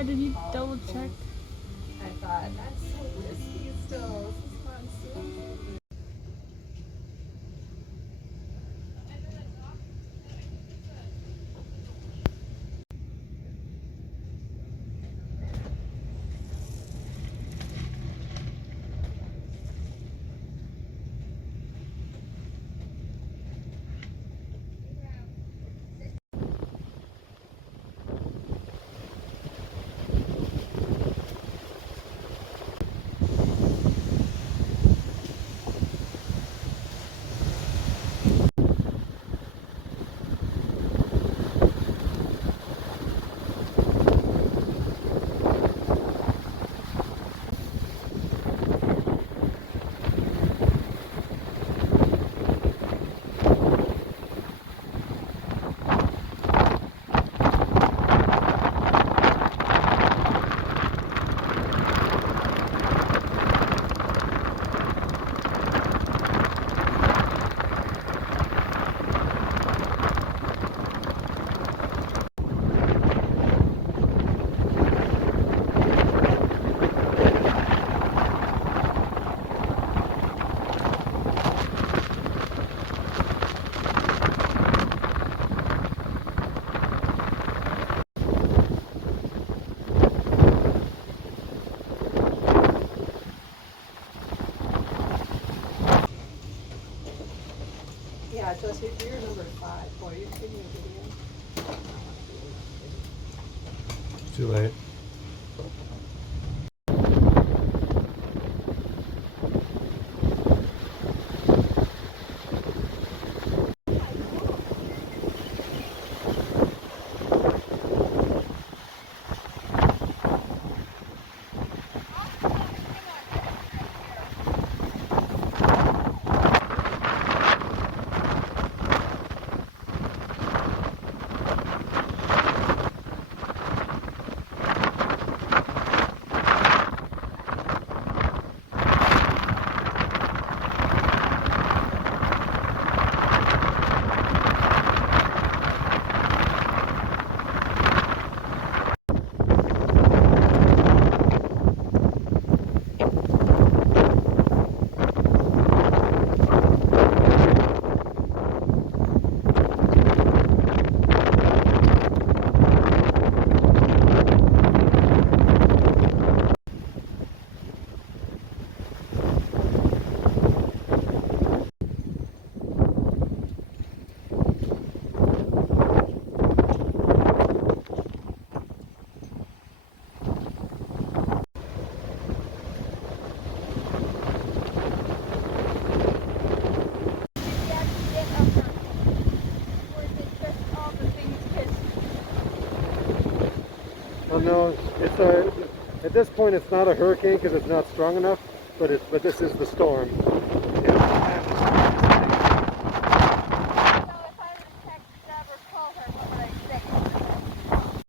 Yeah, did you double check? I thought, that's so risky still. This is not smooth. Yeah, Jesse, if you're number 5, boy, you're taking a video. It's too late. Well, no, at this point it's not a hurricane because it's not strong enough, but this is the storm.